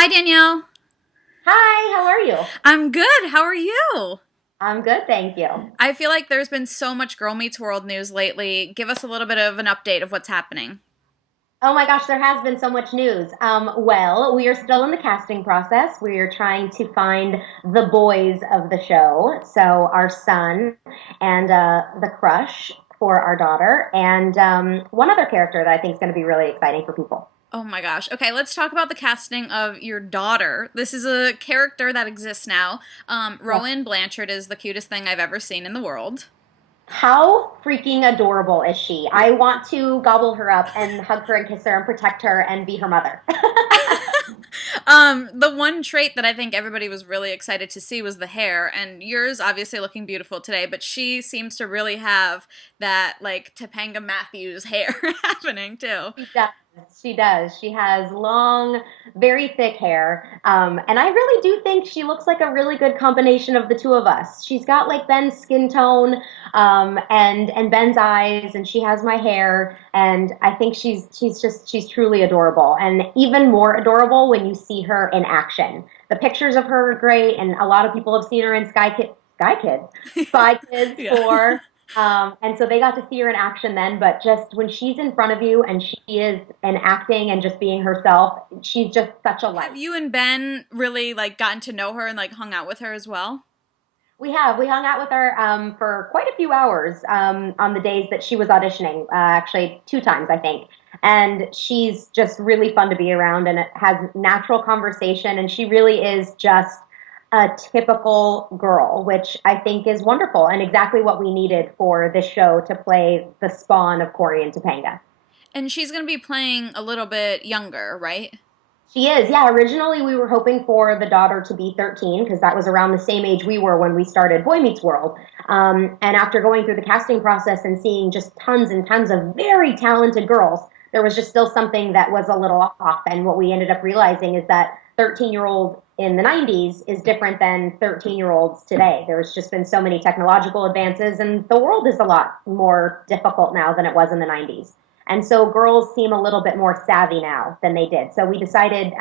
Hi, Danielle. Hi, how are you? I'm good. How are you? I'm good, thank you. I feel like there's been so much Girl Meets World news lately. Give us a little bit of an update of what's happening. Oh my gosh, there has been so much news. Well, we are still in the casting process. We are trying to find the boys of the show. So, our son and the crush for our daughter, and one other character that I think is going to be really exciting for people. Oh my gosh. Okay, let's talk about the casting of your daughter. This is a character that exists now. Yes. Rowan Blanchard is the cutest thing I've ever seen in the world. How freaking adorable is she? I want to gobble her up and hug her and kiss her and protect her and be her mother. The one trait that I think everybody was really excited to see was the hair, and yours obviously looking beautiful today, but she seems to really have that like Topanga Matthews hair happening too. She does. She does. She has long, very thick hair. And I really do think she looks like a really good combination of the two of us. She's got like Ben's skin tone, and Ben's eyes, and she has my hair. And I think she's truly adorable. And even more adorable when you see her in action. The pictures of her are great, and a lot of people have seen her in Spy Kids Yeah. 4. And so they got to see her in action then, but just when she's in front of you and she is and acting and just being herself, she's just such a Have light. you and Ben really like gotten to know her and like hung out with her as well? We hung out with her for quite a few hours on the days that she was auditioning, actually two times, I think. And she's just really fun to be around, and it has natural conversation, and she really is just a typical girl, which I think is wonderful and exactly what we needed for this show to play the spawn of Corey and Topanga. And she's going to be playing a little bit younger, right? She is, yeah. Originally, we were hoping for the daughter to be 13 because that was around the same age we were when we started Boy Meets World. And after going through the casting process and seeing just tons and tons of very talented girls, there was just still something that was a little off. And what we ended up realizing is that 13-year-old in the 90s is different than 13-year-olds today. There's just been so many technological advances, and the world is a lot more difficult now than it was in the 90s. And so girls seem a little bit more savvy now than they did. So we decided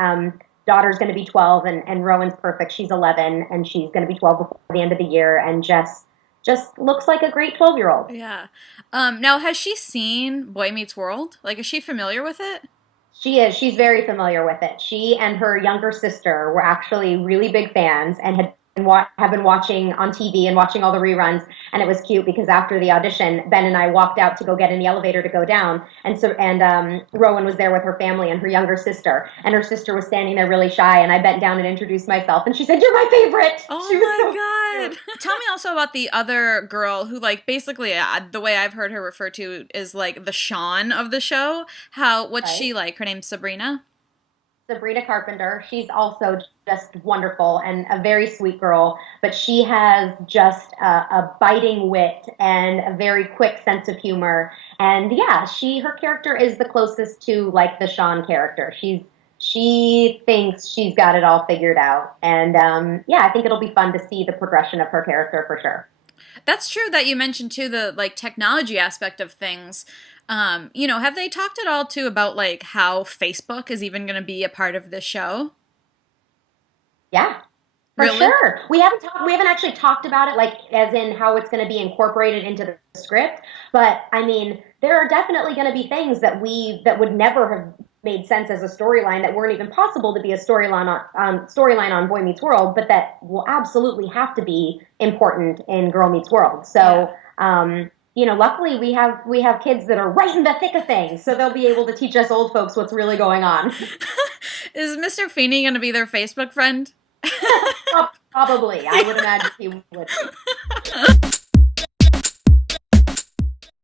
daughter's going to be 12, and Rowan's perfect. She's 11, and she's going to be 12 before the end of the year, and just looks like a great 12-year-old. Yeah. Now, has she seen Boy Meets World? Like, is she familiar with it? She is. She's very familiar with it. She and her younger sister were actually really big fans and have been watching on TV and watching all the reruns. And it was cute because after the audition, Ben and I walked out to go get in the elevator to go down, and Rowan was there with her family and her younger sister, and her sister was standing there really shy. And I bent down and introduced myself, and she said, "You're my favorite." Oh She was so my cute. god. Tell me also about the other girl who, like, basically, the way I've heard her referred to is like the Sean of the show. What's Right. she like? Her name's Sabrina? Sabrina Carpenter. She's also just wonderful and a very sweet girl, but she has just a biting wit and a very quick sense of humor. And yeah, her character is the closest to like the Sean character. She thinks she's got it all figured out, and yeah, I think it'll be fun to see the progression of her character for sure. That's true that you mentioned too the like technology aspect of things. Have they talked at all too about like how Facebook is even going to be a part of this show? Yeah, for Really? sure. We haven't actually talked about it like as in how it's going to be incorporated into the script, but I mean, there are definitely going to be things that would never have made sense as a storyline that weren't even possible to be a storyline on Boy Meets World, but that will absolutely have to be important in Girl Meets World. Yeah. So, luckily we have kids that are right in the thick of things, so they'll be able to teach us old folks what's really going on. Is Mr. Feeney going to be their Facebook friend? Probably, I would imagine he would be.